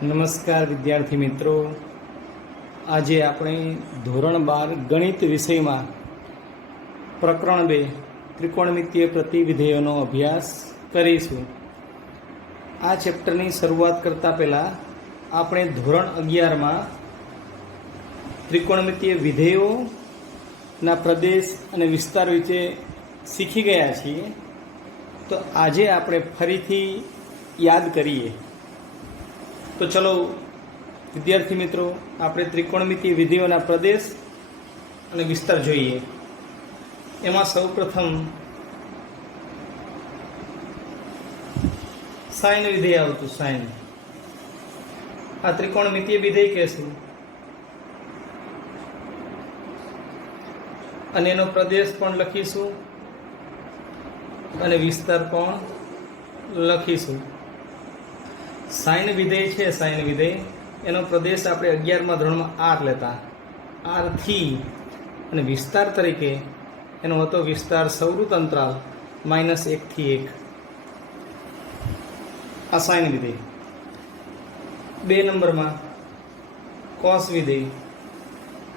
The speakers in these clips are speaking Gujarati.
નમસ્કાર વિદ્યાર્થી મિત્રો, આજે આપણે ધોરણ 12 ગણિત વિષયમાં પ્રકરણ 2 ત્રિકોણમિતીય પ્રતિવિધેયોનો અભ્યાસ કરીશું. આ ચેપ્ટરની શરૂઆત કરતાં પહેલાં આપણે ધોરણ 11માં ત્રિકોણમિતીય વિધેયોના પ્રદેશ અને વિસ્તાર વિશે શીખી ગયા છીએ. તો આજે આપણે ફરીથી યાદ કરીએ. તો ચલો વિદ્યાર્થી મિત્રો, આપણે ત્રિકોણમિતીય વિધેયોના પ્રદેશ અને વિસ્તાર જોઈએ. એમાં સૌપ્રથમ સાઇન વિધેય આવતું. સાઇન આ ત્રિકોણમિતીય વિધેય કહેશું અને એનો પ્રદેશ પણ લખીશું અને વિસ્તાર પણ લખીશું. સાઇન વિધેય છે, સાઇન વિધેય એનો પ્રદેશ આપણે 11મા ધોરણમાં આર લેતા, આર થી, અને વિસ્તાર તરીકે એનો હતો વિસ્તાર સૌરુત અંતરાલ -1 થી 1. આ સાઇન વિધેય. 2 નંબરમાં કોસ વિધેય.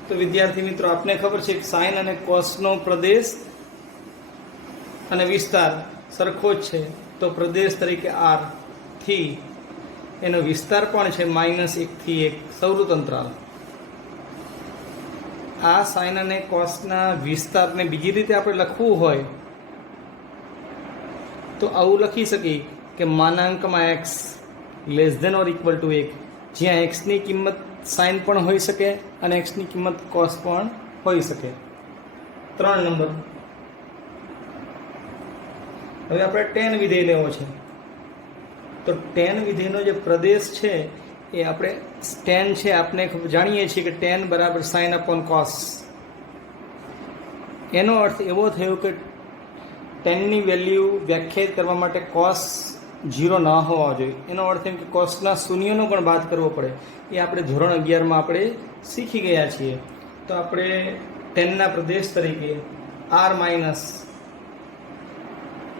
તો વિદ્યાર્થી મિત્રો, આપને ખબર છે કે સાઇન અને કોસનો પ્રદેશ અને વિસ્તાર સરખો જ છે. તો પ્રદેશ તરીકે આર થી, એનો વિસ્તાર પણ છે -1 થી 1 સૌરુત અંતરાલ. આ સાઇન અને કોસના વિસ્તારને બીજી રીતે આપણે લખવું હોય તો આવું લખી શકીએ કે માનાંકમાં x less than or equal to 1, જ્યાં એક્સની કિંમત સાઇન પણ હોઈ શકે અને એક્સની કિંમત કોસ પણ હોઈ શકે. 3 નંબર. હવે આપણે tan વિધેય લેવો છે. તો tan વિધેયનો જે પ્રદેશ છે એ આપણે tan છે, આપણે જાણીએ છીએ કે tan બરાબર sin અપોન cos. એનો અર્થ એવો થયો કે tanની વેલ્યુ વ્યાખ્યાયિત કરવા માટે cos 0 ન હોવા જોઈએ. એનો અર્થ એમ કે cosના શૂન્યનો પણ બાદ કરવો પડે. એ આપણે ધોરણ 11માં આપણે શીખી ગયા છીએ. તો આપણે tanના પ્રદેશ તરીકે r માઇનસ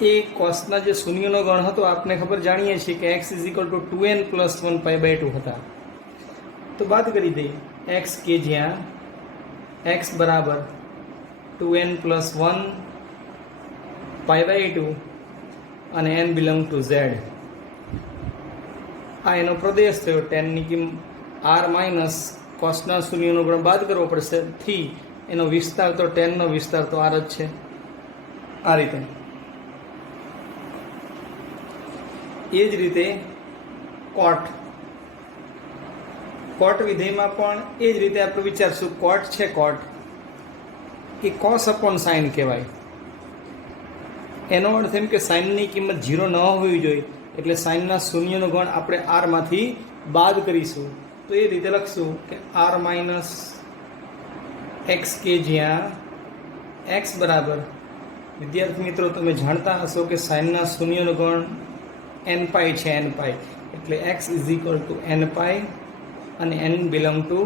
એ કોસના જે શૂન્યનો ગણ હતો, આપને ખબર જાણીએ છીએ કે x = 2n + 1π/2 હતા. તો બાદ કરી દઈએ x, કે જ્યાં x બરાબર 2n + 1π/2 અને n બિલોંગ ટુ z. આ એનો પ્રદેશ થયો. tanની કિંમત r માઇનસ કોસના શૂન્યનો ગણ બાદ કરવો પડશે થી એનો વિસ્તાર, તો tanનો વિસ્તાર તો r જ છે. આ રીતે. એ જ રીતે કોટ. કોટ વિધેયમાં પણ એ જ રીતે આપણે વિચારશું. કોટ છે, કોટ એ કોસ અપોન સાઇન કહેવાય. એનો અર્થ એમ કે સાઇનની કિંમત 0 ન હોવી જોઈએ, એટલે સાઇનના શૂન્યનો ગણ આપણે આરમાંથી બાદ કરીશું. તો એ રીતે લખશું કે r માઇનસ x, કે જ્યાં x બરાબર, વિદ્યાર્થી મિત્રો તમે જાણતા હશો કે સાઇનના શૂન્યનો ગણ nπ છે, nπ એટલે x = nπ અને n બિલોંગ ટુ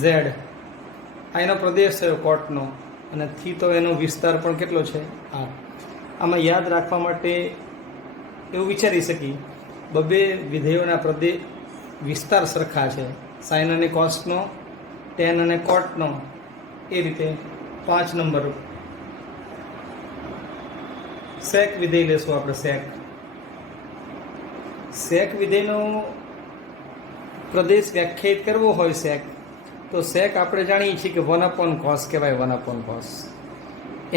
z. આ એનો પ્રદેશ છે કોટનો, અને થી તો એનો વિસ્તાર પણ કેટલો છે, r. આમાં યાદ રાખવા માટે એવું વિચારી શકીએ, બબે વિધેયોના પ્રદેશ વિસ્તાર સરખા છે, સાઇન અને કોસનો, tan અને કોટનો. એ રીતે 5 નંબર સેક વિધેય લેશું આપણે. સેક વિધેયનો પ્રદેશ વ્યાખ્યાયિત કરવો હોય સેક, તો સેક આપણે જાણીએ છીએ કે 1 cos કહેવાય. 1 cos.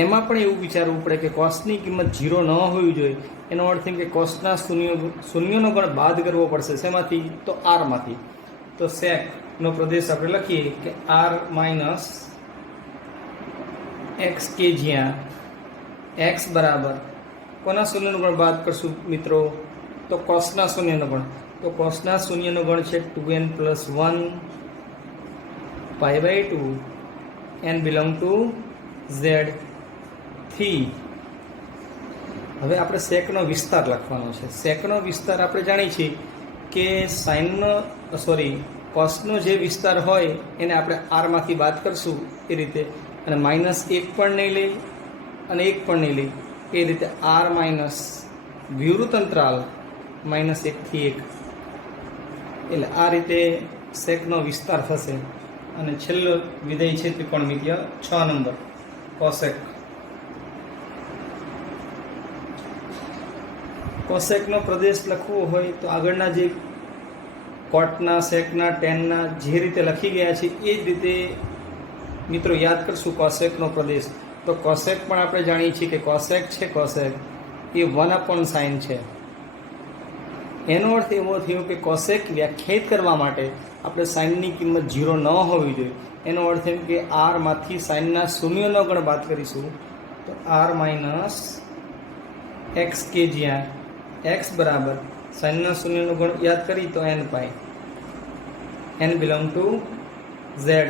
એમાં પણ એવું વિચારવું પડે કે કોસની કિંમત 0 ન હોવી જોઈએ. એનો અર્થ એમ કે કોસના શૂન્યનો ગણ બાદ કરવો પડશે. શેમાંથી? તો આરમાંથી. તો સેકનો પ્રદેશ આપણે લખીએ કે r માઇનસ x, કે જ્યાં x બરાબર કોના શૂન્યનો ગણ બાદ કરશું મિત્રો? તો કોસના શૂન્યનો ગણ. તો કોસના શૂન્યનો ગણ છે 2n + 1π/2 n belong to z થી. હવે આપણે સેકનો વિસ્તાર લખવાનો છે. સેકનો વિસ્તાર આપણે જાણીએ છીએ કે કોસનો જે વિસ્તાર હોય એને આપણે આરમાંથી બાદ કરશું. એ રીતે, અને -1 પણ નહીં લઈ અને 1 પણ નહીં લઈ. એ રીતે r માઇનસ વિવૃત અંતરાલ -1 થી 1 એટલે આ રીતે સેકનો વિસ્તાર થશે. અને છેલ્લો વિધેય છે ત્રિકોણમિતિય 6 નંબર કોસેક. કોસેકનો પ્રદેશ લખવો હોય તો આગળના જે કોટના, સેકના, ટેનના જે રીતે લખી ગયા છે એ જ રીતે મિત્રો યાદ કરશું કોસેકનો પ્રદેશ. તો કોસેક પણ આપણે જાણીએ છીએ કે કોસેક છે, કોસેક એ 1/sin છે. એનો અર્થ એવો થયો કે કોસેક વ્યાખ્યાયિત કરવા માટે આપણે સાઇનની કિંમત 0 ન હોવી જોઈએ. એનો અર્થ એમ કે આરમાંથી સાઇનના શૂન્યનો ગણ બાદ કરીશું તો r માઇનસ એક્સ કે જ્યાં એક્સ બરાબર સાઇનના શૂન્યનો ગણ યાદ કરી તો n pi, n belong to Z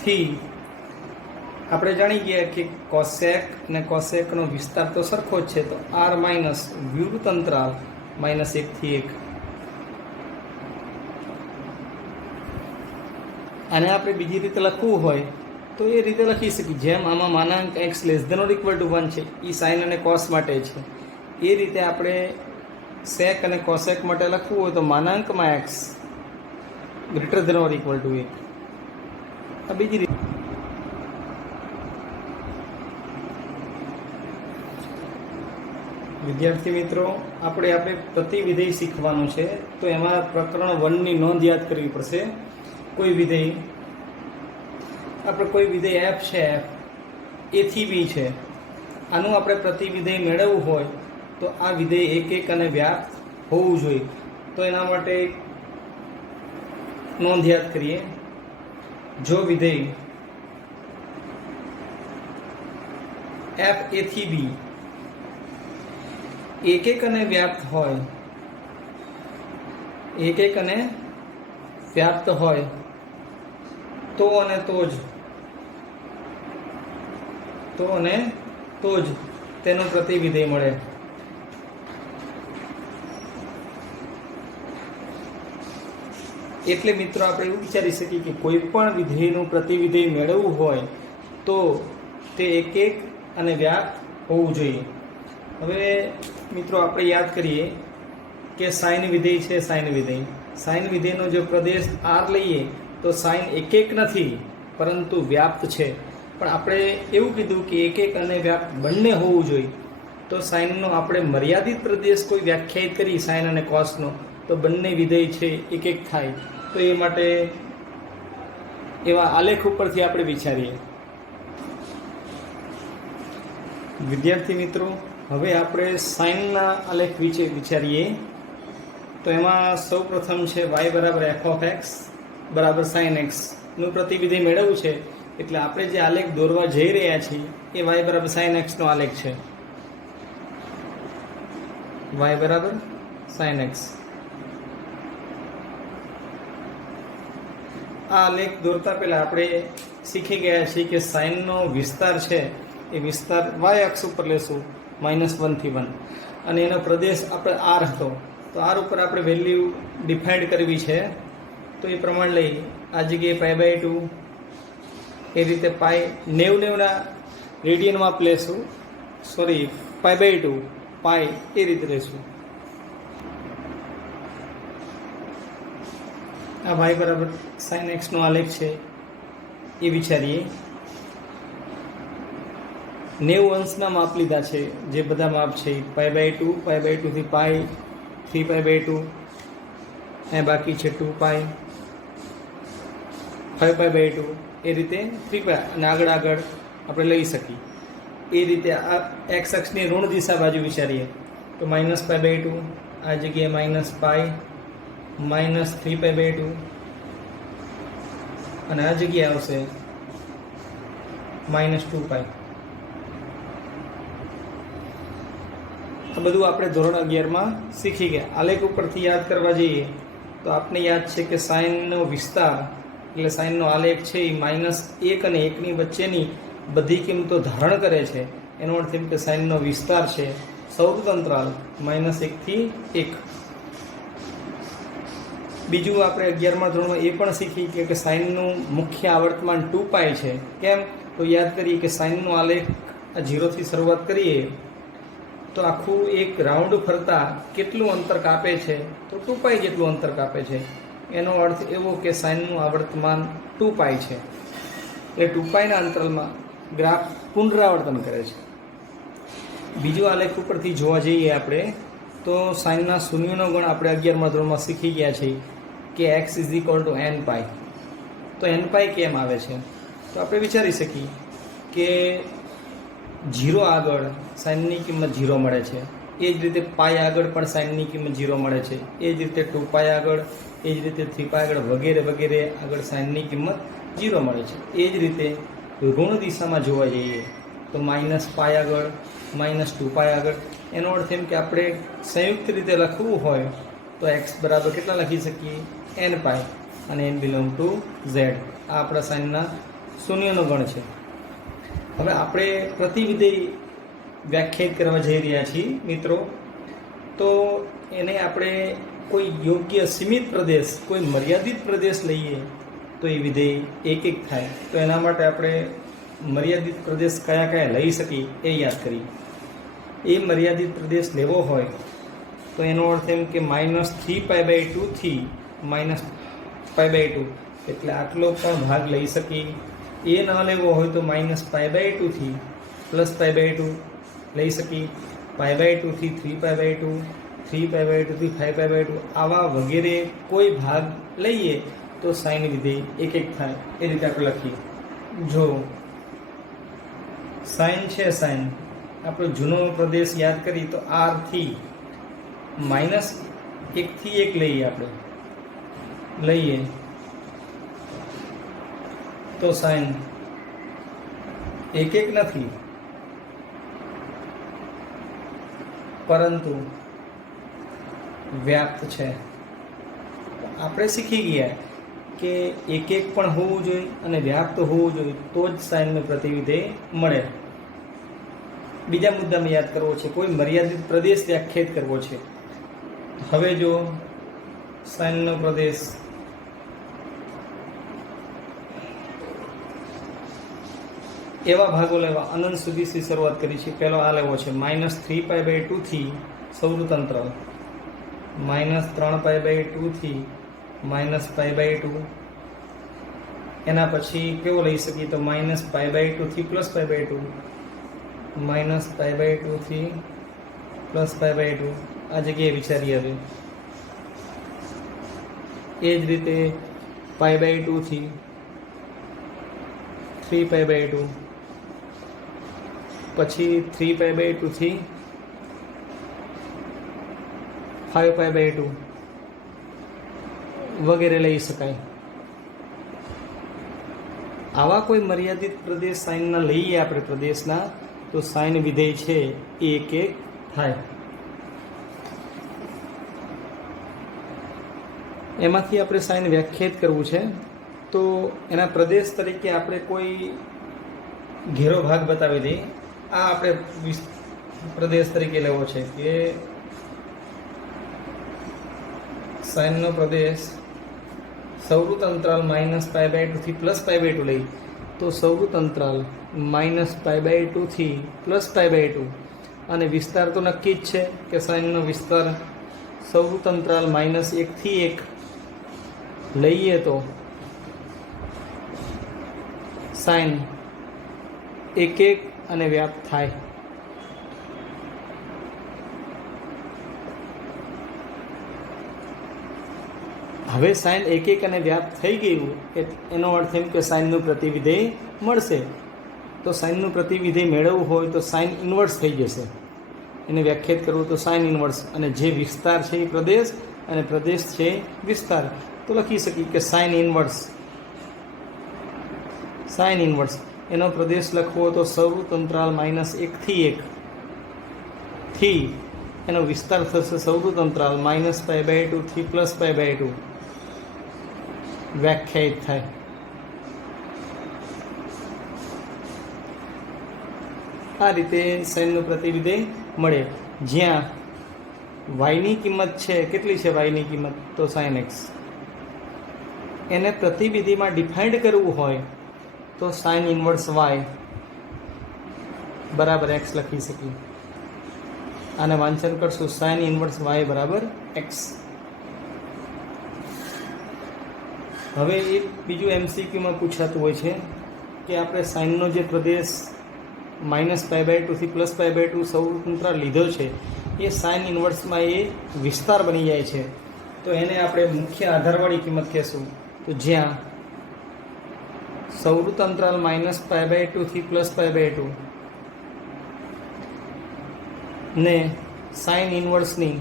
થી આપણે જાણી ગયા કે કોસેક અને કોસેકનો વિસ્તાર તો સરખો જ છે. તો r માઇનસ વિવૃત અંતરાલ -1 થી 1. આને આપણે બીજી રીતે લખવું હોય તો એ રીતે લખી શકીએ. જેમ આમાં માનાંક x < = 1 છે એ સાઇન અને કોસ માટે છે, એ રીતે આપણે સેક અને કોસેક માટે લખવું હોય તો માનાંકમાં x < = 1. આ બીજી રીતે. વિદ્યાર્થી મિત્રો, આપણે પ્રતિવિધેય શીખવાનું છે તો એમાં પ્રકરણ 1 ની નોંધ યાદ કરવી પડશે. કોઈ વિધેય f છે, f a થી b છે, આનું આપણે પ્રતિવિધેય મેળવવું હોય તો આ વિધેય એક અને વ્યાપ્ત હોવું જોઈએ. તો એના માટે નોંધ યાદ કરીએ. જો વિધેય f a થી b એક અને વ્યાપ્ત હોય, એક અને વ્યાપ્ત હોય તો અને તો જ તેનું પ્રતિવિધેય મળે. એટલે મિત્રો આપણે એવું વિચારી શકીએ કે કોઈ પણ વિધેયનું પ્રતિવિધેય મેળવવું હોય તો તે એક અને વ્યાપ્ત હોવું જોઈએ. હવે મિત્રો આપણે યાદ કરીએ કે સાઇન વિધેય છે. સાઇન વિધેયનો જો પ્રદેશ r લઈએ તો સાઇન એક નથી પરંતુ વ્યાપ્ત છે. પણ આપણે એવું કીધું કે એક અને વ્યાપ્ત બંને હોવું જોઈએ. તો સાઇનનો આપણે મર્યાદિત પ્રદેશ કોઈ વ્યાખ્યાયિત કરી સાઇન અને કોસનો તો બંને વિધેય છે એક થાય. તો એ માટે એવા આલેખ ઉપરથી આપણે વિચારીએ. વિદ્યાર્થી મિત્રો, હવે આપણે સાઇનના આલેખ વિશે વિચારીએ. તો એમાં સૌ પ્રથમ છે y = f(x) = sin x નું પ્રતિવિધેય મેળવવું છે. એટલે આપણે જે આલેખ દોરવા જઈ રહ્યા છીએ એ y = sin x નો આલેખ છે. y = sin x. આ આલેખ દોરતા પહેલા આપણે શીખી ગયા છીએ કે સાઇનનો વિસ્તાર છે એ વિસ્તાર y અક્ષ ઉપર લેશું -1 થી 1, અને એનો પ્રદેશ આપણે r હતો. તો r ઉપર આપણે વેલ્યુ ડિફાઇન્ડ કરવી છે. તો એ પ્રમાણે લઈ આ જગ્યાએ π/2 એ રીતે પાઈ 90 રેડિયનમાં લેશું. π/2 પાઈ એ રીતે લેશું. આ y = sin x નો આલેખ છે એ વિચારીએ. 90 અંશના માપ લીધા છે, જે બધા માપ છે π/2, π/2 થી પાઈ, 3π/2 અને બાકી છે 2π, 5π/2 એ રીતે 3π અને આગળ આપણે લઈ શકીએ. એ રીતે આ x અક્ષની ઋણ દિશા બાજુ વિચારીએ તો -π/2, આ જગ્યાએ -π, -3π/2 અને આ જગ્યાએ આવશે -2π. આ બધું આપણે ધોરણ 11માં શીખી ગયા. આલેખ ઉપરથી યાદ કરવા જઈએ તો આપને યાદ છે કે સાઇનનો વિસ્તાર એટલે સાઇનનો આલેખ છે એ -1 અને 1 ની વચ્ચેની બધી કિંમતો ધારણ કરે છે. એનો અર્થ એમ કે સાઇનનો વિસ્તાર છે સૌર અંતરાલ -1 થી 1. બીજું આપણે 11મા ધોરણમાં એ પણ શીખી કે સાઇનનું મુખ્ય આવર્તમાન 2π છે. કેમ? તો યાદ કરીએ કે સાઇનનો આલેખ 0 થી શરૂઆત કરીએ તો આખું એક રાઉન્ડ ફરતા કેટલું અંતર કાપે છે? તો 2π જેટલું અંતર કાપે છે. એનો અર્થ એવો કે સાઇનનું આવર્તમાન 2π છે. એટલે 2πના અંતરાલમાં ગ્રાફ પુનરાવર્તન કરે છે. બીજું આલેખ ઉપરથી જોવા જઈએ આપણે તો સાઇનના શૂન્યનો ગણ આપણે 11મા ધોરણમાં શીખી ગયા છીએ કે x = nπ. તો nπ કેમ આવે છે? તો આપણે વિચારી શકીએ કે 0 આગળ સાઇનની કિંમત 0 મળે છે, એ જ રીતે પાઈ આગળ પણ સાઇનની કિંમત 0 મળે છે, એ જ રીતે 2π આગળ, એ જ રીતે 3π આગળ વગેરે વગેરે આગળ સાઇનની કિંમત 0 મળે છે. એ જ રીતે ઋણ દિશામાં જોવા જઈએ તો -π આગળ, -2π આગળ. એનો અર્થ એમ કે આપણે સંયુક્ત રીતે લખવું હોય તો x બરાબર કેટલા લખી શકીએ? nπ અને n બિલોંગ ટુ z. આ આપણા સાઇનના શૂન્યનો ગણ છે. હવે આપણે પ્રતિવિધેય વ્યાખ્યાયિત કરવા જઈ રહ્યા છીએ મિત્રો. તો એને આપણે કોઈ યોગ્ય સીમિત પ્રદેશ, કોઈ મર્યાદિત પ્રદેશ લઈએ તો એ વિધેય એક થાય. તો એના માટે આપણે મર્યાદિત પ્રદેશ કયા કયા લઈ શકીએ એ યાદ કરીએ. એ મર્યાદિત પ્રદેશ લેવો હોય તો એનો અર્થ એમ કે -3π/2 થી -π/2 એટલે આટલો પણ ભાગ લઈ શકીએ. એ ન લેવો હોય તો -π/2 થી +π/2 લઈ શકીએ. π/2 થી 3π/2, 3π/2 થી 5π/2 આવા વગેરે કોઈ ભાગ લઈએ તો સાઇન વિધેય એક થાય. એ રીતે આપણે લખીએ. જો સાઇન છે, સાઇન આપણો જૂનો પ્રદેશ યાદ કરી તો r થી -1 થી 1 લઈએ આપણે તો સાઇન 1 નથી, પરંતુ વ્યાપ્ત છે. આપણે શીખી ગયા કે 1 પણ હોવું જોઈએ અને વ્યાપ્ત હોવું જોઈએ તો જ સાઇનનું પ્રતિવિધેય મળે. બીજા મુદ્દામાં યાદ કરવો છે, કોઈ મર્યાદિત પ્રદેશ વ્યાખ્યાયિત કરવો છે. હવે જો સાઇનનો પ્રદેશ એવા ભાગો લેવા અનંત સુધીથી શરૂઆત કરી છે. પહેલો આ લેવો છે -3π/2 થી સૌરું અંતરાલ, -3π/2 થી -π/2. એના પછી કેવો લઈ શકીએ તો -π/2 થી +π/2, -π/2 થી +π/2. આ જગ્યાએ વિચારીએ. હવે એ જ રીતે π/2 થી 3π/2, પછી 3π/2 થી 5π/2 વગેરે લઈ શકાય. આવા કોઈ મર્યાદિત પ્રદેશ સાઇનના લઈએ આપણે પ્રદેશના તો સાઇન વિધેય છે એ એક થાય. એમાંથી આપણે સાઇન વ્યાખ્યાયિત કરવું છે તો એના પ્રદેશ તરીકે આપણે કોઈ ઘેરો ભાગ બતાવી દઈએ. આ આપણે પ્રદેશ તરીકે લેવો છે કે સાઇનનો પ્રદેશ સૌરુત અંતરાલ -π/2 થી +π/2 લઈ તો સૌરુત અંતરાલ -π/2 થી +π/2 અને વિસ્તાર તો નક્કી જ છે કે સાઇનનો વિસ્તાર સૌરુત અંતરાલ -1 થી 1 લઈએ તો સાઇન 1 અને વ્યાપ્ત થાય. હવે સાઇન 1 અને વ્યાપ્ત થઈ ગયું એનો અર્થ એમ કે સાઇનનું પ્રતિવિધેય મળશે. તો સાઇનનું પ્રતિવિધેય મેળવવું હોય તો સાઇન ઇન્વર્સ થઈ જશે. એને વ્યાખ્યાયિત કરવું તો સાઇન ઇન્વર્સ, અને જે વિસ્તાર છે એ પ્રદેશ અને પ્રદેશ છે વિસ્તાર. તો લખી શકીએ કે સાઇન ઇન્વર્સ એનો પ્રદેશ લખવો તો સૌરુત અંતરાલ -1 થી 1 થી એનો વિસ્તાર થશે સૌરુત અંતરાલ -π/2 થી +π/2 વ્યાખ્યાયિત થાય. આ રીતે સાઇનનું પ્રતિવિધેય મળે, જ્યાં વાયની કિંમત છે કેટલી છે? વાયની કિંમત તો sin x. એને પ્રતિવિધિમાં ડિફાઇન્ડ કરવું હોય તો sin ઇન્વર્સ y બરાબર x લખી શકીએ. આને વાંચન કરશું સાઇન ઇન્વર્સ વાય બરાબર એક્સ. હવે એક બીજું એમસીક્યુમાં પૂછાતું હોય છે કે આપણે સાઇનનો જે પ્રદેશ -π/2 થી +π/2 સ્વતંત્ર લીધો છે એ સાઇન ઇન્વર્સમાં એ વિસ્તાર બની જાય છે, તો એને આપણે મુખ્ય આધારવાળી કિંમત કહેશું. તો જ્યાં સૌવૃત્ત અંતરાલ -π/2 થી +π/2 ને સાઇન ઇન્વર્સની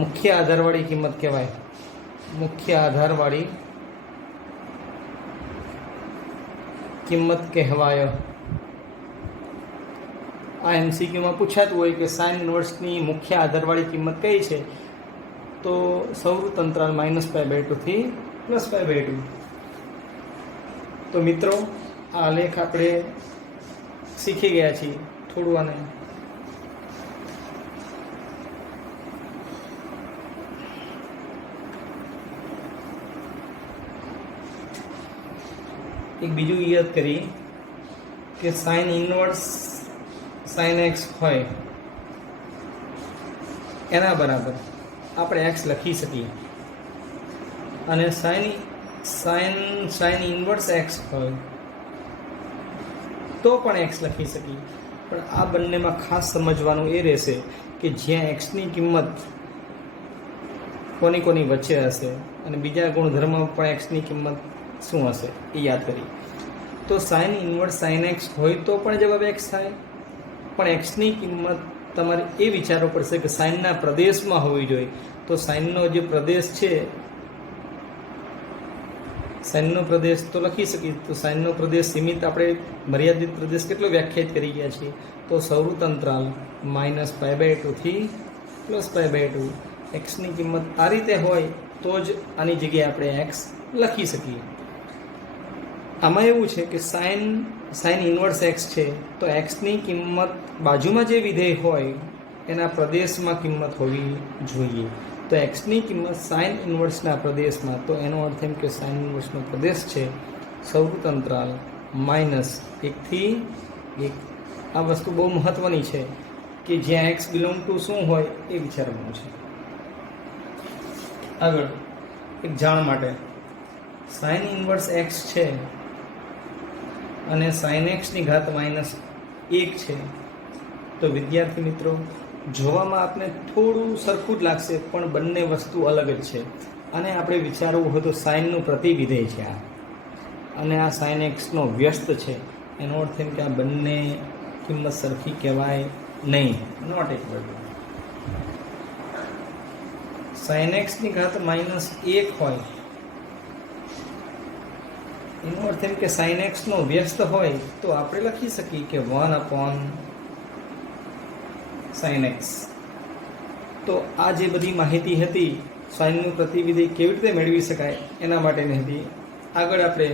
મુખ્ય આધારવાળી કિંમત કહેવાય. મુખ્ય આધારવાળી કિંમત કહેવાય. આ એમસીક્યુમાં પૂછાતું હોય કે સાઇન ઇન્વર્સની મુખ્ય આધારવાળી કિંમત કઈ છે, તો સૌવૃત્ત અંતરાલ -π/2 થી +π/2. તો મિત્રો આ આલેખ આપણે શીખી ગયા છીએ. થોડું આને એક બીજું યાદ કરીએ કે સાઇન ઇન્વર્સ સાઇન એક્સ હોય એના બરાબર આપણે એક્સ લખી શકીએ, અને સાઇન ઇન્વર્સ એક્સ હોય તો પણ એક્સ લખી શકીએ. પણ આ બંનેમાં ખાસ સમજવાનું એ રહેશે કે જ્યાં એક્સની કિંમત કોની વચ્ચે હશે અને બીજા ગુણધર્મમાં પણ એક્સની કિંમત શું હશે એ યાદ કરી. તો સાઇન ઇન્વર્સ સાઇન એક્સ હોય તો પણ જવાબ એક્સ થાય, પણ એક્સની કિંમત તમારે એ વિચારવું પડશે કે સાઇનના પ્રદેશમાં હોવી જોઈએ. તો સાઇનનો જે પ્રદેશ છે, સાઇનનો પ્રદેશ તો લખી શકીએ. તો સાઇનનો પ્રદેશ સીમિત આપણે મર્યાદિત પ્રદેશ કેટલો વ્યાખ્યાયિત કરી ગયા છીએ, તો સૌવૃત્ત અંતરાલ -π/2 થી +π/2. એક્સની કિંમત આ રીતે હોય તો જ આની જગ્યાએ આપણે એક્સ લખી શકીએ. આમાં એવું છે કે સાઇન ઇન્વર્સ એક્સ છે, તો એક્સની કિંમત બાજુમાં જે વિધેય હોય એના પ્રદેશમાં કિંમત હોવી જોઈએ. તો એક્સની કિંમત સાઇન ઇન્વર્સના પ્રદેશમાં, તો એનો અર્થ એમ કે સાઇન ઇન્વર્સનો પ્રદેશ છે સૌવૃત્ત અંતરાલ -1 થી 1. આ વસ્તુ બહુ મહત્ત્વની છે કે જ્યાં એક્સ બિલોંગ ટુ શું હોય એ વિચારવાનું છે. આગળ એક જાણ માટે સાઇન ઇન્વર્સ એક્સ છે અને સાઇન એક્સની ઘાત -1 છે, તો વિદ્યાર્થી મિત્રો જોવામાં આપને થોડું સરખું જ લાગશે, પણ બંને વસ્તુ અલગ જ છે. અને આપણે વિચારવું હોય તો સાઇનનું પ્રતિવિધેય છે આ, અને આ સાઇન એક્સનો વ્યસ્ત છે. એનો અર્થ એમ કે આ બંને કિંમત સરખી કહેવાય નહીં, નોટ ઇક્વલ ટુ. સાઇન એક્સની ઘાત -1 હોય એનો અર્થ એમ કે સાઇન એક્સનો વ્યસ્ત હોય તો આપણે લખી શકીએ કે 1/sin x. તો આ જે બધી માહિતી હતી સાઇનનું પ્રતિવિધેય કેવી રીતે મેળવી શકાય એના માટેની હતી. આગળ આપણે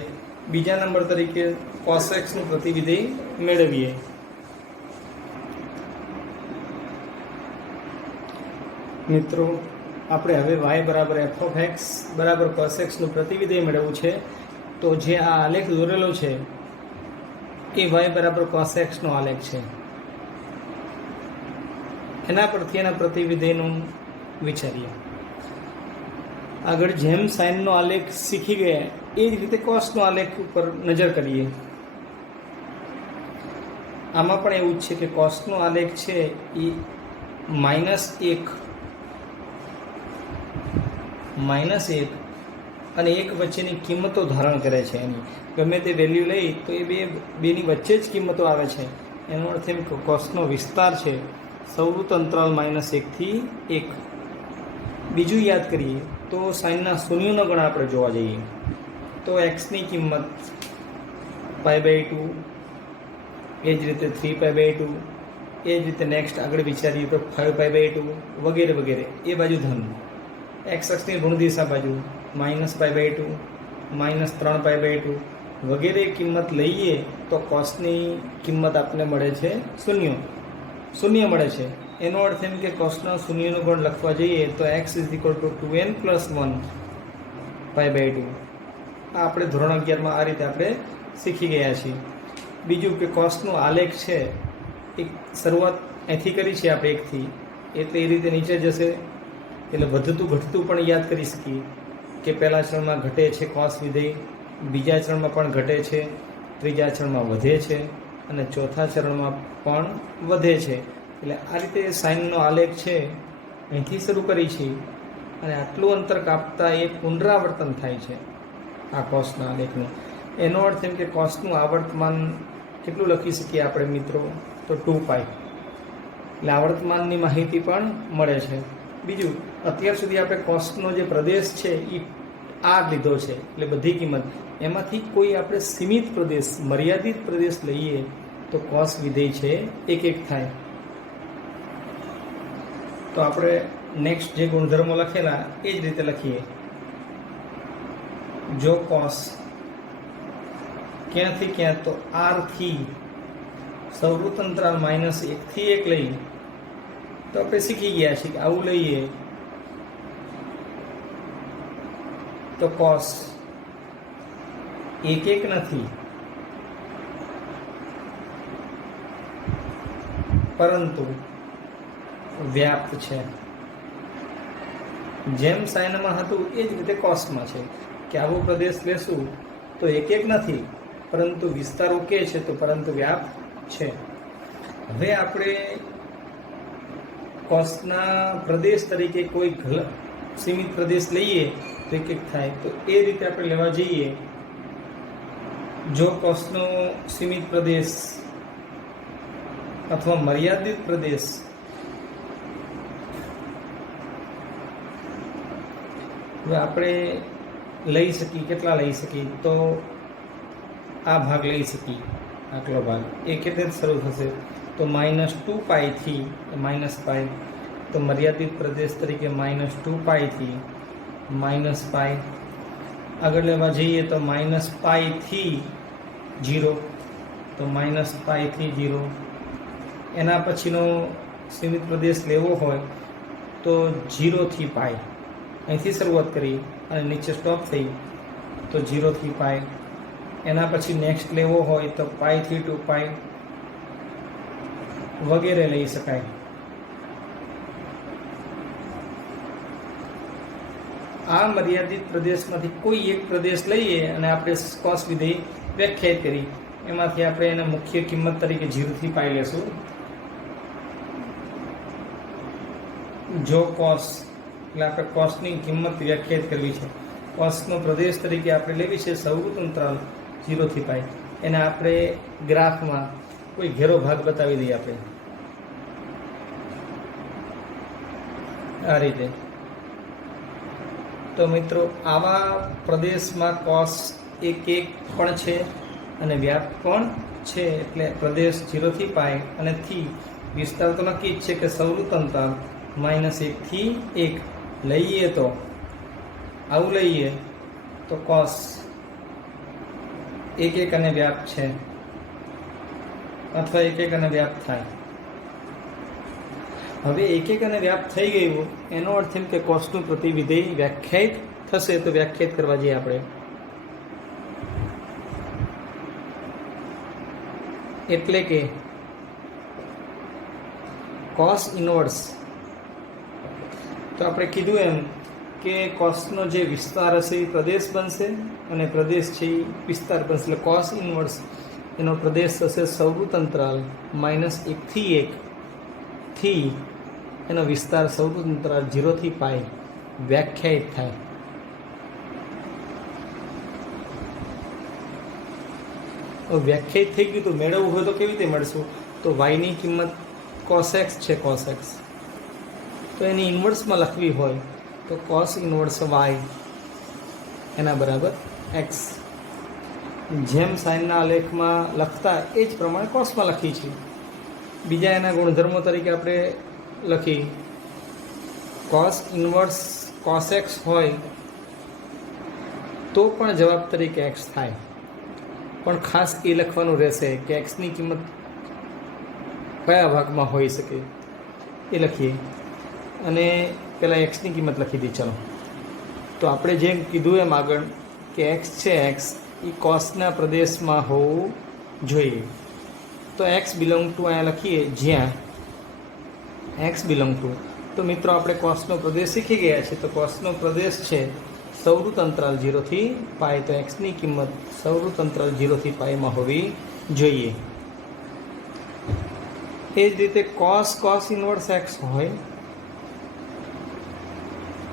બીજા નંબર તરીકે cos x નું પ્રતિવિધેય મેળવીએ. મિત્રો આપણે હવે y બરાબર f(x) બરાબર cos x નું પ્રતિવિધેય મેળવવું છે. તો જે આ આલેખ દોરેલો છે એ y બરાબર cos x નો આલેખ છે. એના પરથી એના પ્રતિવિધેયનું વિચારીએ. આગળ જેમ સાઇનનો આલેખ શીખી ગયા એ જ રીતે કોસનો આલેખ ઉપર નજર કરીએ. આમાં પણ એવું જ છે કે કોસનો આલેખ છે એ -1 અને 1 વચ્ચેની કિંમતો ધારણ કરે છે. એની ગમે તે વેલ્યુ લઈ તો એ બેની વચ્ચે જ કિંમતો આવે છે. એનો અર્થ એમ કે કોસનો વિસ્તાર છે સૌવૃત્ત અંતરાલ -1 થી 1. બીજું યાદ કરીએ તો સાઇનના શૂન્યનો ગણ આપણે જોવા જઈએ તો એક્સની કિંમત π/2, એ જ રીતે 3π/2, એ જ રીતે નેક્સ્ટ આગળ વિચારીએ તો 5π/2 વગેરે વગેરે. એ બાજુ ધન, એક્સ અક્ષની ઋણ દિશા બાજુ -π/2, -3π/2 વગેરે કિંમત લઈએ તો કોસની કિંમત આપણને મળે છે શૂન્ય મળે છે. એનો અર્થ એમ કે કોસના શૂન્યનો ગણ લખવા જઈએ તો x = 2n + 1 π/2. આ આપણે ધોરણ 11માં આ રીતે આપણે શીખી ગયા છીએ. બીજું કે કોસનો આલેખ છે એક શરૂઆત અહીંથી કરી છે આપણે એકથી, એટલે એ રીતે નીચે જશે. એટલે વધતું ઘટતું પણ યાદ કરી શકીએ કે પહેલા ચરણમાં ઘટે છે કોસ વિધેય, બીજા ચરણમાં પણ ઘટે છે, ત્રીજા ચરણમાં વધે છે અને ચોથા ચરણમાં પણ વધે છે. એટલે આ રીતે સાઇનનો આલેખ છે અહીંથી શરૂ કરી છે અને આટલું અંતર કાપતા એ પુનરાવર્તન થાય છે આ કોસના આલેખનું. એનો અર્થ એમ કે કોસનું આવર્તમાન કેટલું લખી શકીએ આપણે મિત્રો? તો 2π. એટલે આવર્તમાનની માહિતી પણ મળે છે. બીજું, અત્યાર સુધી આપણે કોસનો જે પ્રદેશ છે એ આ લીધો છે, એટલે બધી કિંમત એમાંથી કોઈ આપણે સીમિત પ્રદેશ, મર્યાદિત પ્રદેશ લઈએ તો કોસ વિધેય છે 1 થાય. તો આપણે નેક્સ્ટ જે ગુણધર્મો લખેલા એ જ રીતે લખીએ. જો કોસ ક્યાંથી ક્યાં, તો R થી સૌવૃત્ત અંતરાલ -1 થી 1 લઈ તો આપણે શીખી ગયા છીએ કે આવું લઈએ તો કોસ 1 નથી, પરંતુ વ્યાપ્ત છે. જેમ સાઇનમાં હતું એ જ રીતે કોસમાં છે કે આવો પ્રદેશ લેશું તો 1 નથી, પરંતુ વિસ્તાર ઓકે છે, તો પરંતુ વ્યાપ્ત છે. હવે આપણે કોસના પ્રદેશ તરીકે કોઈ સીમિત પ્રદેશ લઈએ તો 1 થાય. તો એ રીતે આપણે લેવા જઈએ. જો કોસનો સીમિત પ્રદેશ અથવા મર્યાદિત પ્રદેશ હવે આપણે લઈ શકીએ, કેટલા લઈ શકીએ? તો આ ભાગ લઈ શકીએ, આટલો ભાગ એ કેતે શરૂ થશે? તો -2π થી -π. તો મર્યાદિત પ્રદેશ તરીકે -2π થી -π. આગળ લેવા જઈએ તો -π થી 0, તો -π થી 0. એના પછીનો સીમિત પ્રદેશ લેવો હોય તો 0 થી π. અહીંથી શરૂઆત કરી અને નીચે સ્ટોપ થઈ તો 0 થી π. એના પછી નેક્સ્ટ લેવો હોય તો π થી 2π વગેરે લઈ શકાય. આ મર્યાદિત પ્રદેશમાંથી કોઈ એક પ્રદેશ લઈએ અને આપણે કોસ વિધેય વ્યાખ્યાયિત કરી. એમાંથી આપણે એને મુખ્ય કિંમત તરીકે 0 થી π લેશું. જો કોસ, એટલે આપણે કોસની કિંમત વ્યાખ્યાયિત કરવી છે. કોસનો પ્રદેશ તરીકે આપણે લેવી છે સૌવૃત્ત અંતરાલ 0 થી π. એને આપણે ગ્રાફમાં કોઈ ઘેરો ભાગ બતાવી દઈએ આપણે આ રીતે. તો મિત્રો, આવા પ્રદેશમાં કોસ 1 પણ છે અને વ્યાપ પણ છે. એટલે પ્રદેશ 0 થી π અને થી વિસ્તાર તો નક્કી જ છે કે સૌવૃત્ત અંતરાલ -1 થી 1 લઈએ. તો આવું લઈએ તો કોસ 1 અને વ્યાપ છે, અથવા 1 અને વ્યાપ થાય. હવે 1 અને વ્યાપ થઈ ગયું એનો અર્થ એમ કે કોસનું પ્રતિવિધેય વ્યાખ્યાયિત થશે. તો વ્યાખ્યાયિત કરવા જઈએ આપણે. એટલે કે કોસ ઇનવર્સ. તો આપણે કીધું એમ કે કોસનો જે વિસ્તાર હશે એ પ્રદેશ બનશે અને પ્રદેશ છે એ વિસ્તાર બનશે. એટલે કોસ ઇનવર્સ એનો પ્રદેશ થશે સૌવૃત્ત અંતરાલ -1 થી 1 થી એનો વિસ્તાર સૌવૃત્ત અંતરાલ 0 થી π વ્યાખ્યાયિત થાય. વ્યાખ્યાયિત થઈ ગયું તો મેળવવું હોય તો કેવી રીતે મળશું? તો વાયની કિંમત cos x છે, cos x. તો એની ઇન્વર્સમાં લખવી હોય તો cos ઇન્વર્સ y એના બરાબર x. જેમ સાઇનના આલેખમાં લખતા એ જ પ્રમાણે કોસમાં લખી છે. બીજા એના ગુણધર્મો તરીકે આપણે લખી cos ઇન્વર્સ cos x હોય તો પણ જવાબ તરીકે x થાય. પણ ખાસ એ લખવાનું રહેશે કે એક્સની કિંમત કયા ભાગમાં હોઈ શકે એ લખીએ. અને પહેલાં એક્સની કિંમત લખી દઈએ. ચલો, તો આપણે જેમ કીધું એમ આગળ કે એક્સ છે, એક્સ એ કોસના પ્રદેશમાં હોવું જોઈએ. તો એક્સ બિલોંગ ટુ અહીંયા લખીએ, જ્યાં એક્સ બિલોંગ ટુ, તો મિત્રો આપણે કોસનો પ્રદેશ શીખી ગયા છે. તો કોસનો પ્રદેશ છે સૌરુત અંતરાલ 0 થી પાય. તો એક્સની કિંમત સૌરુત અંતરાલ 0 થી પાયમાં હોવી જોઈએ. એ જ રીતે કોસ ઇનવર્સ એક્સ હોય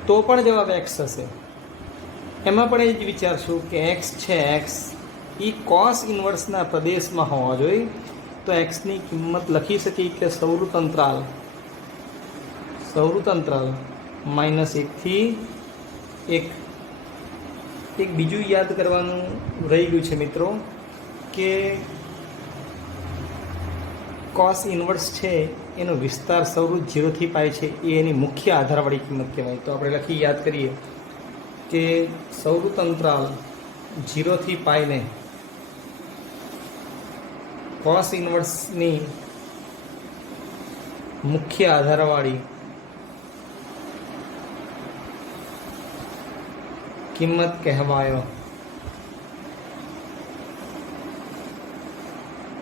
તો પણ જવાબ એક્સ હશે. એમાં પણ એ જ વિચારશું કે એક્સ છે, એક્સ એ કોસ ઇનવર્સના પ્રદેશમાં હોવા જોઈએ. તો એક્સની કિંમત લખી શકીએ કે સૌરુત અંતરાલ -1 થી 1. એક બીજું યાદ કરવાનું રહી ગયું છે મિત્રો કે કોસ ઇનવર્સ છે એનો વિસ્તાર સૌરુત 0 થી પાય છે, એ એની મુખ્ય આધારવાળી કિંમત કહેવાય. તો આપણે લખી યાદ કરીએ કે સૌરુત અંતરાલ 0 થી પાયને કોસ ઇનવર્સની મુખ્ય આધારવાળી કિંમત કહેવાયો.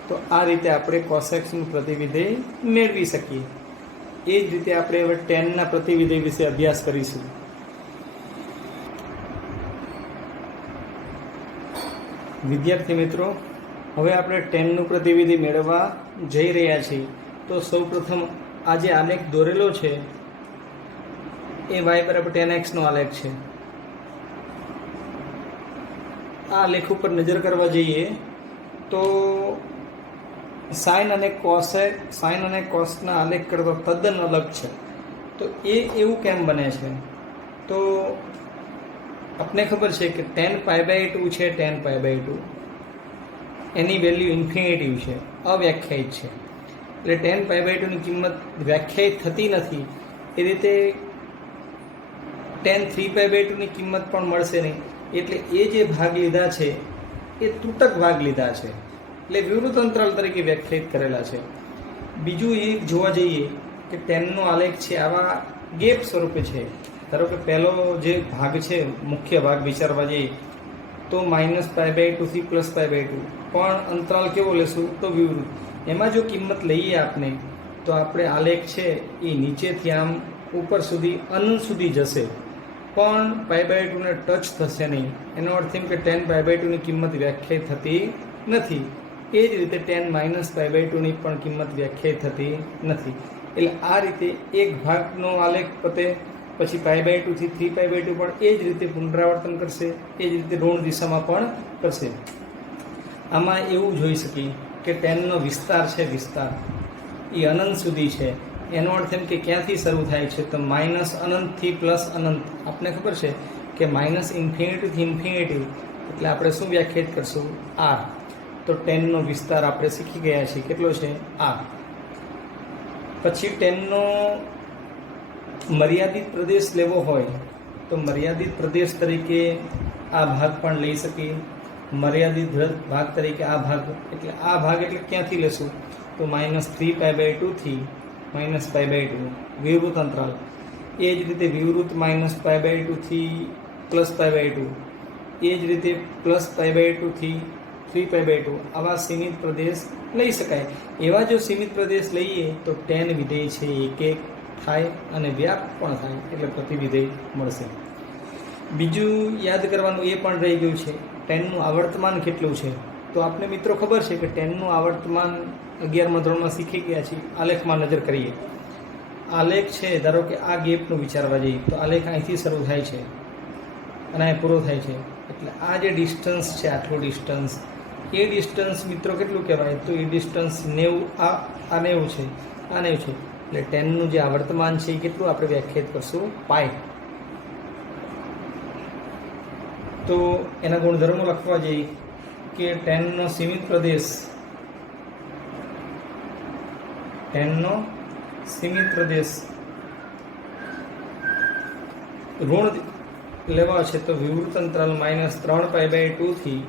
તો આ રીતે આપણે કોસેક્સનું પ્રતિવિધેય મેળવી શકીએ. એ જ રીતે આપણે હવે ટેનના પ્રતિવિધેય વિશે અભ્યાસ કરીશું. વિદ્યાર્થી મિત્રો, હવે આપણે ટેનનું પ્રતિવિધિ મેળવવા જઈ રહ્યા છીએ. તો સૌપ્રથમ આ જે આલેખ દોરેલો છે એ y બરાબર tan x નો આલેખ છે. આ લેખ ઉપર નજર કરવા જઈએ તો સાઇન અને કોસના આલેખ કરતાં તદ્દન અલગ છે. તો એ એવું કેમ બને છે? તો આપને ખબર છે કે tan π/2 છે, tan π/2 એની વેલ્યુ ઇન્ફિનિટિવ છે, અવ્યાખ્યાયિત છે. એટલે tan π/2 ની કિંમત વ્યાખ્યાયિત થતી નથી. એ રીતે tan 3π/2 ની કિંમત પણ મળશે નહીં. એટલે એ જે ભાગ લીધા છે એ તૂટક ભાગ લીધા છે, એટલે વિવૃત અંતરાલ તરીકે વ્યાખ્યાયિત કરેલા છે. બીજું એ જોવા જઈએ કે ટેનનો આલેખ છે આવા ગેપ સ્વરૂપે છે. ધારો કે પહેલો જે ભાગ છે, મુખ્ય ભાગ વિચારવા જઈએ તો -π/2 થી +π/2, પણ અંતરાલ કેવો લેશું? તો વિવૃત. એમાં જો કિંમત લઈએ આપણે તો આપણે આલેખ છે એ નીચેથી આમ ઉપર સુધી અનંત સુધી જશે, પણ π/2 ને ટચ થશે નહીં. એનો અર્થ એમ કે tan π/2 ની કિંમત વ્યાખ્યાયિત થતી નથી. એ જ રીતે tan -π/2 ની પણ કિંમત વ્યાખ્યાયિત થતી નથી. એટલે આ રીતે એક ભાગનો આલેખ પતે, પછી π/2 થી 3π/2 પણ એ જ રીતે પુનરાવર્તન કરશે, એ જ રીતે ઋણ દિશામાં પણ કરશે. આમાં એવું જોઈ શકીએ કે ટેનનો વિસ્તાર છે, વિસ્તાર એ અનંત સુધી છે. એનો અર્થ એમ કે ક્યાંથી શરૂ થાય છે? તો -અનંતથી +અનંત. આપને ખબર છે કે -ઇન્ફિનિટી થી ઇન્ફિનિટી, એટલે આપણે શું વ્યાખ્યાયિત કરશું? r. તો ટેનનો વિસ્તાર આપણે શીખી ગયા છીએ, કેટલો છે? r. પછી ટેનનો મર્યાદિત પ્રદેશ લેવો હોય તો મર્યાદિત પ્રદેશ તરીકે આ ભાગ પણ લઈ શકીએ. મર્યાદિત ભાગ તરીકે આ ભાગ, એટલે આ ભાગ એટલે ક્યાંથી લેશું? તો -3π/2 થી -π/2 વિવૃત અંતરાલ. એ જ રીતે વિવૃત -π/2 થી +π/2, એ જ રીતે +π/2 થી 3π/2 આવા સીમિત પ્રદેશ લઈ શકાય. એવા જો સીમિત પ્રદેશ લઈએ તો ટેન વિધેય છે એક થાય અને વ્યાપ પણ થાય, એટલે પ્રતિવિધેય મળશે. બીજું યાદ કરવાનું એ પણ રહી ગયું છે, ટેનનું આવર્તમાન કેટલું છે? તો આપને મિત્રો ખબર છે કે ટેનનું આવર્તમાન 11મા ધોરણમાં શીખી ગયા છીએ. આલેખમાં નજર કરીએ. આલેખ છે, ધારો કે આ ગેપનું વિચારવા જઈએ તો આલેખ અહીંથી શરૂ થાય છે અને અહીં પૂરો થાય છે. એટલે આ જે ડિસ્ટન્સ છે, આટલું ડિસ્ટન્સ, એ ડિસ્ટન્સ મિત્રો કેટલું કહેવાય? તો એ ડિસ્ટન્સ 90, આ 90 છે, આ 90 છે. એટલે ટેનનું જે આવર્તમાન છે એ કેટલું આપણે વ્યાખ્યાયિત કરશું? પાય. તો એના ગુણધર્મો લખવા જઈએ કે ટેનનો સીમિત પ્રદેશ, ઋણ લેવા છે તો વિવૃત અંતરાલ -3π/2 થી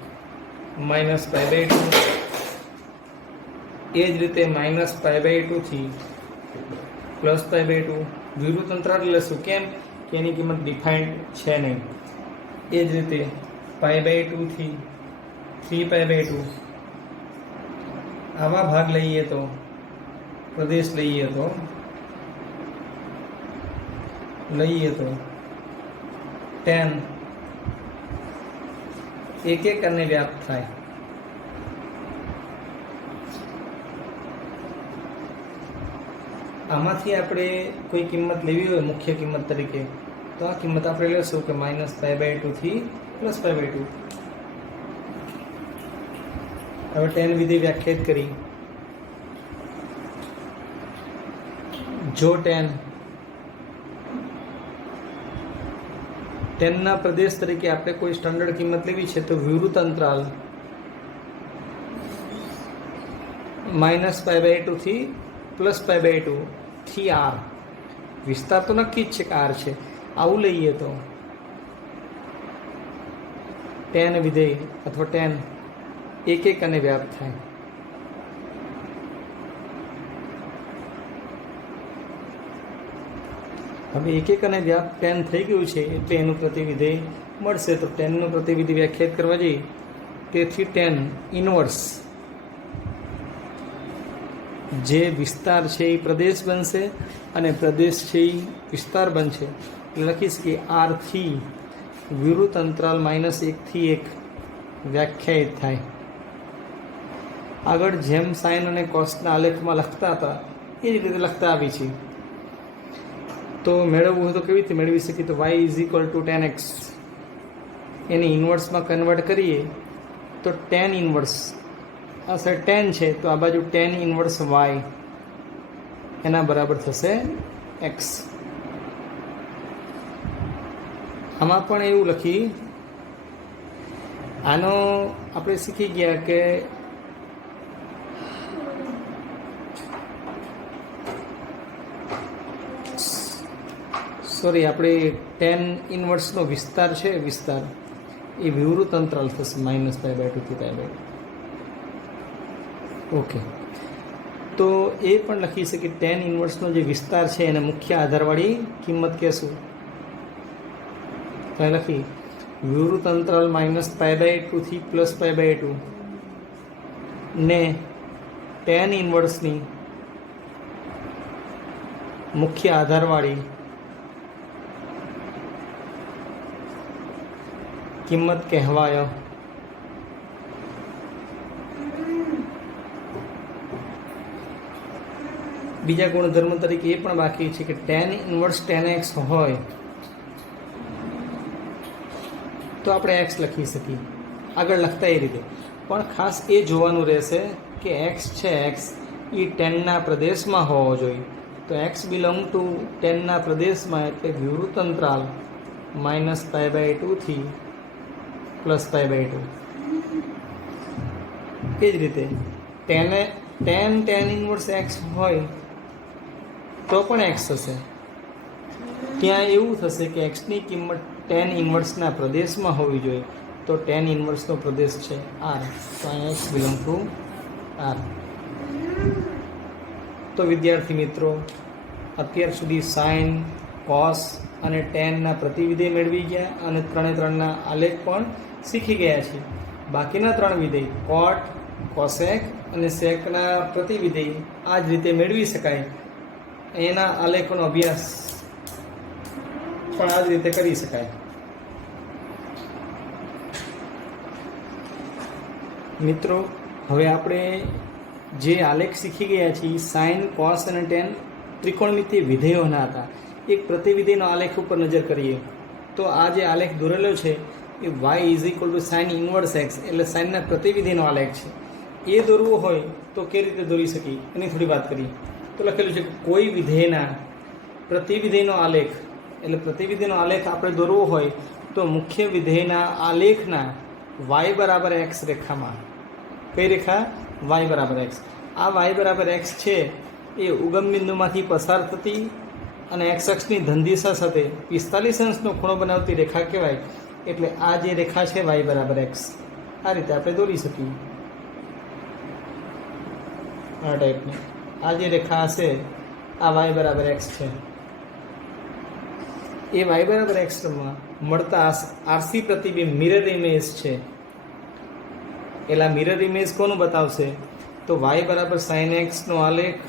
-π/2, એ જ રીતે -π/2 થી +π/2 વિવૃત અંતરાલ લેશું. કેમ કે એની કિંમત ડિફાઇન્ડ છે નહીં. એ જ રીતે π/2 થી 3π/2, આવા ભાગ લઈએ તો પ્રદેશ લઈએ તો tan એક એક અને વ્યાપ્ત થાય. આમાંથી આપણે કોઈ કિંમત લેવી હોય મુખ્ય કિંમત તરીકે, તો આ કિંમત આપણે લેશું કે -π/2 થી +π/2. હવે tan વિધેય વ્યાખ્યાયિત કરી. જો tan ના પ્રદેશ તરીકે આપણે કોઈ સ્ટાન્ડર્ડ કિંમત લેવી છે તો વિવૃત અંતરાલ -π/2 થી +π/2 થી r. વિસ્તાર તો નક્કી જ છે કે r છે. આવું લઈએ તો tan વિધેય અથવા tan એક એક અને વ્યાપ્ત થાય. હવે એક એક અને વ્યાપ્ત tan થઈ ગયું છે એટલે એનું પ્રતિવિધેય મળશે. તો tan નું પ્રતિવિધેય વ્યાખ્યાયિત કરવા જઈએ તેથી tan ઇનવર્સ જે વિસ્તાર છે એ પ્રદેશ બનશે અને પ્રદેશ છે એ વિસ્તાર બનશે. એટલે લખી શકીએ r થી વિવૃત અંતરાલ -1 થી 1 વ્યાખ્યાયિત થાય. આગળ જેમ સાઇન અને કોસના આલેખમાં લખતા હતા એ જ રીતે લખતા આવી છે. તો મેળવવું હોય તો કેવી રીતે મેળવી શકીએ? તો y = tan x એને ઇન્વર્સમાં કન્વર્ટ કરીએ તો tan ઇન્વર્સ આ સાઈડ tan છે તો આ બાજુ tan ઇન્વર્સ y એના બરાબર થશે x. આમાં પણ એવું લખી, આનો આપણે શીખી ગયા કે આપણે tan ઇન્વર્સનો વિસ્તાર છે, વિસ્તાર એ વિવૃત અંતરાલ થશે -π/2 થી π/2. ઓકે, તો એ પણ લખી શકીએ tan ઇન્વર્સનો જે વિસ્તાર છે એને મુખ્ય આધારવાળી કિંમત કહેશું. તો લખી વિવૃત અંતરાલ -π/2 થી +π/2 ને tan ઇન્વર્સની મુખ્ય આધારવાળી કિંમત કહેવાય. બીજા ગુણધર્મ તરીકે એ પણ બાકી છે કે tan ઇન્વર્સ tan x હોય તો આપણે x લખી શકીએ. આગળ લખતા એ રીતે પણ ખાસ એ જોવાનું રહેશે કે x છે x એ tan ના પ્રદેશમાં હોવો જોઈએ. તો x બિલોંગ ટુ tan ના પ્રદેશમાં એટલે વિવૃત અંતરાલ -π/2 થી +π/2. એ જ રીતે tan ઇન્વર્સ x હોય તો પણ x થશે. ત્યાં એવું થશે કે xની કિંમત tan ઇન્વર્સના પ્રદેશમાં હોવી જોઈએ. તો tan ઇન્વર્સનો પ્રદેશ છે r, તો અહીં x બિલોંગ ટુ r. તો વિદ્યાર્થી મિત્રો, અત્યાર સુધી સાઇન, કોસ અને ટેનના પ્રતિવિધેય મેળવી ગયા અને ત્રણના આલેખ પણ શીખી ગયા છીએ. બાકીના 3 વિધેય કોટ, કોસેક અને સેકના પ્રતિવિધેય આ જ રીતે મેળવી શકાય. એના આલેખોનો અભ્યાસ પણ આ જ રીતે કરી શકાય. મિત્રો, હવે આપણે જે આલેખ શીખી ગયા છીએ સાઇન, કોસ અને ટેન ત્રિકોણમિતિય વિધેયોના હતા. એક પ્રતિવિધેયનો આલેખ ઉપર નજર કરીએ તો આ જે આલેખ દોરેલો છે એ y sin ઇન્વર્સ x એટલે સાઇનના પ્રતિવિધેયનો આલેખ છે. એ દોરવો હોય તો કઈ રીતે દોરી શકીએ એની થોડી વાત કરીએ. તો લખેલું છે કે કોઈ વિધેયના પ્રતિવિધેયનો આલેખ એટલે પ્રતિવિધેયનો આલેખ આપણે દોરવો હોય તો મુખ્ય વિધેયના આલેખના y બરાબર x રેખામાં, કઈ રેખા? y બરાબર x. આ y બરાબર x છે એ ઉગમ બિંદુમાંથી પસાર થતી અને x અક્ષની ધન દિશા સાથે 45 અંશનો ખૂણો બનાવતી રેખા કહેવાય. એટલે આ જે રેખા છે y બરાબર x આ રીતે આપણે દોરી શકીએ. આ ટાઈપની આ જે રેખા હશે આ y બરાબર x છે. એ y બરાબર xમાં મળતા આરસી પ્રતિબિંબ મિરર ઇમેજ છે. એટલે મિરર ઇમેજ કોનું બતાવશે? તો વાય બરાબર સાઇન એક્સનો આલેખ,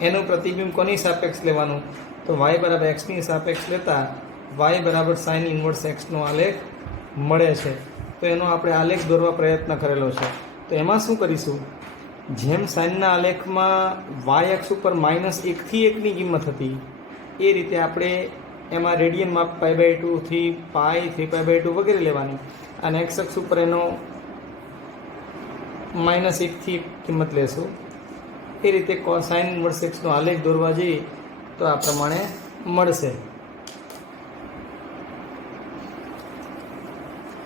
એનું પ્રતિબિંબ કોની સાપેક્ષ લેવાનું? તો વાય બરાબર એક્સની સાપેક્ષ લેતા વાય બરાબર સાઇન ઇન્વર્સ એક્સનો આલેખ મળે છે. તો એનો આપણે આલેખ દોરવા પ્રયત્ન કરેલો છે. તો એમાં શું કરીશું, જેમ સાઇનના આલેખમાં વાય અક્ષ ઉપર -1 થી 1ની કિંમત હતી, એ રીતે આપણે એમાં રેડિયન માપ π/2 થી પાઈ 3π/2 વગેરે લેવાની, અને એક્સ અક્ષ ઉપર એનો -1 થી કિંમત લેશું. એ રીતે સાઇન ઇન્વર્સ એક્સનો આલેખ દોરવા જઈએ તો આ પ્રમાણે મળશે.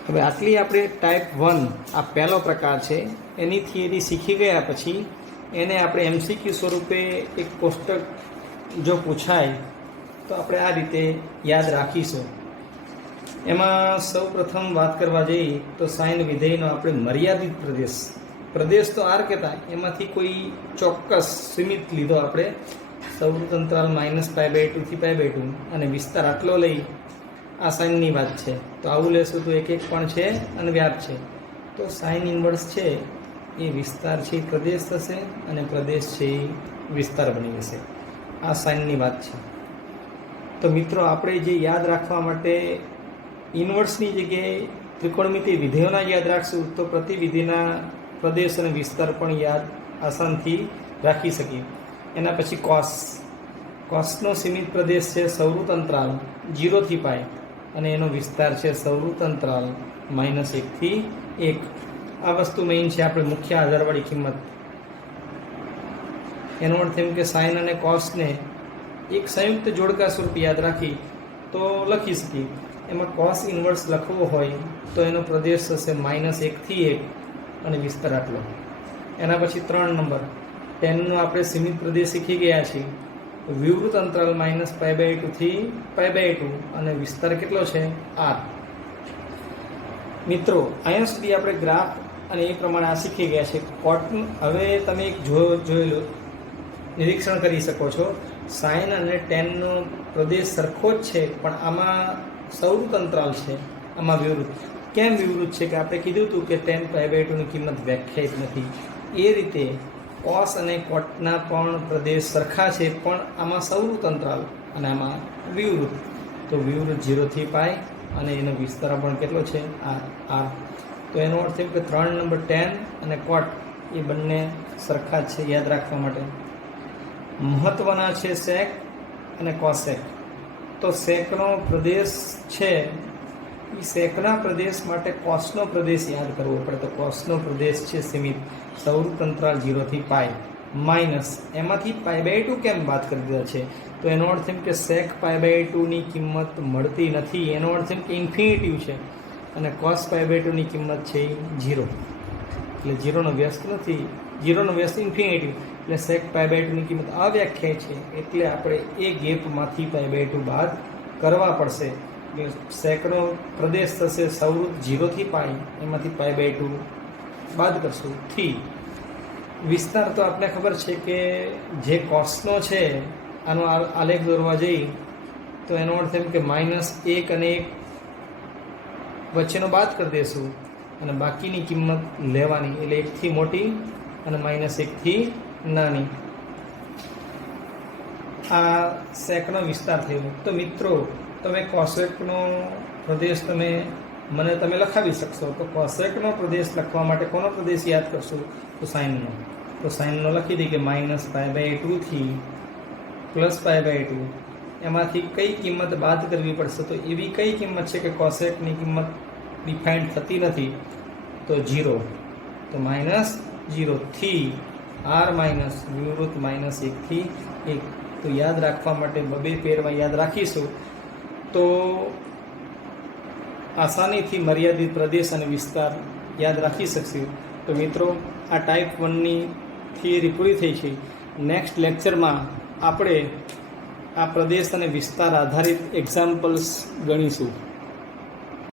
હવે આટલી આપણે ટાઈપ 1 આ પહેલો પ્રકાર છે એની થિયરી શીખી ગયા પછી એને આપણે એમસીક્યુ સ્વરૂપે એક કોષ્ટક જો પૂછાય તો આપણે આ રીતે યાદ રાખીશું. એમાં સૌ પ્રથમ વાત કરવા જઈએ તો સાઇન વિધેયનો આપણે મર્યાદિત પ્રદેશ તો આર કહેતા, એમાંથી કોઈ ચોક્કસ સીમિત લીધો આપણે, સૌવૃત્ત અંતરાલ -π/2 થી π/2 અને વિસ્તાર આટલો લઈ, આ સાઇનની વાત છે. તો આવું લેશું તો એક પણ છે અને વ્યાપ છે. તો સાઇન ઇન્વર્સ છે એ વિસ્તાર છે એ પ્રદેશ થશે અને પ્રદેશ છે એ વિસ્તાર બની જશે. આ સાઇનની વાત છે. તો મિત્રો આપણે જે યાદ રાખવા માટે ઇન્વર્સની જગ્યાએ ત્રિકોણમિતિ વિધેયોના યાદ રાખશું તો પ્રતિવિધિના પ્રદેશ અને વિસ્તાર પણ યાદ આસાનથી રાખી શકીએ. એના પછી કોસનો સીમિત પ્રદેશ છે સૌવૃત્ત અંતરાલ 0 થી પાઈ અને એનો વિસ્તાર છે સૌવૃત્ત અંતરાલ -1 થી 1. આ વસ્તુ મેઇન છે આપણે મુખ્ય આધારવાળી કિંમત. એનો અર્થ એમ કે સાઇન અને કોસને એક સંયુક્ત જોડકા સ્વરૂપે યાદ રાખી તો લખી શકીએ. એમાં કોસ ઇન્વર્સ લખવો હોય તો એનો પ્રદેશ થશે -1 થી 1 અને વિસ્તાર આટલો. એના પછી 3 નંબર ટેનનો આપણે સીમિત પ્રદેશ શીખી ગયા છીએ. વિવૃત અંતરાલ -π/2 થી π/2 અને વિસ્તાર કેટલો છે? r. મિત્રો અહીંયા સુધી આપણે ગ્રાફ અને એ પ્રમાણે આ શીખી ગયા છે. કોટનું હવે તમે એક જોયેલું નિરીક્ષણ કરી શકો છો, સાઇન અને ટેનનો પ્રદેશ સરખો જ છે, પણ આમાં સૌવૃત્ત અંતરાલ છે, આમાં વિવૃત. કેમ વિવૃત છે? કે આપણે કીધું હતું કે tan π/2ની કિંમત વ્યાખ્યાયિત નથી. એ રીતે કોસ અને કોટના પણ પ્રદેશ સરખા છે, પણ આમાં સૌવૃત્ત અંતરાલ અને આમાં વિવૃત. તો વિવૃત 0 થી પાઈ અને એનો વિસ્તાર પણ કેટલો છે? r. તો એનો અર્થ એમ કે 3 નંબર tan અને કોટ એ બંને સરખા જ છે યાદ રાખવા માટે. મહત્વના છે સેક અને કોસેક. તો સેકનો પ્રદેશ છે એ સેકના પ્રદેશ માટે કોસનો પ્રદેશ યાદ કરવો પડે. તો કોસનો પ્રદેશ છે સીમિત સૌવૃત્ત અંતરાલ 0 થી પાઈ માઇનસ એમાંથી π/2 કેમ બાદ કરી દીધા છે? તો એનો અર્થ એમ કે સેક π/2ની કિંમત મળતી નથી. એનો અર્થ એમ કે ઇન્ફિનિટિવ છે અને કોસ π/2ની કિંમત છે 0. એટલે 0નો વ્યસ્ત નથી, 0નો વ્યસ્ત ઇન્ફિનિટિવ, એટલે સેક π/2ની કિંમત અવ્યાખ્યાય છે. એટલે આપણે એ ગેપમાંથી π/2 બાદ કરવા પડશે. એટલે સેકનો પ્રદેશ થશે સૌવૃત્ત 0 થી પાઈ, એમાંથી π/2 બાદ કરશું થી. વિસ્તાર તો આપણે ખબર છે કે જે કોસનો છે આનો આલેખ દોરવા જઈ તો એનો અર્થ એમ કે -1 અને 1 વચ્ચેનો બાદ કરી દઈશું અને બાકીની કિંમત લેવાની. એટલે 1 થી મોટી અને -1 થી નાની. આ સેકનો વિસ્તાર થયો. તો મિત્રો તમે કોસેકનો પ્રદેશ તમે લખાવી શકશો. તો કોસેકનો પ્રદેશ લખવા માટે કોનો પ્રદેશ યાદ કરશો? તો સાઇનનો. તો સાઇનનો લખી દઈએ કે -π/2 થી +π/2. એમાંથી કઈ કિંમત બાદ કરવી પડશે? તો એવી કઈ કિંમત છે કે કોસેકની કિંમત ડિફાઇન્ડ થતી નથી? તો 0. તો -0 થી r વિવૃત -1 થી 1. તો યાદ રાખવા માટે બબે પેરમાં યાદ રાખીશું તો આસાનીથી મર્યાદિત પ્રદેશ અને વિસ્તાર યાદ રાખી શકશું. તો મિત્રો આ ટાઈપ 1ની થિયરી પૂરી થઈ છે. નેક્સ્ટ લેક્ચરમાં આપણે આ પ્રદેશ અને વિસ્તાર આધારિત એક્ઝામ્પલ્સ ગણીશું.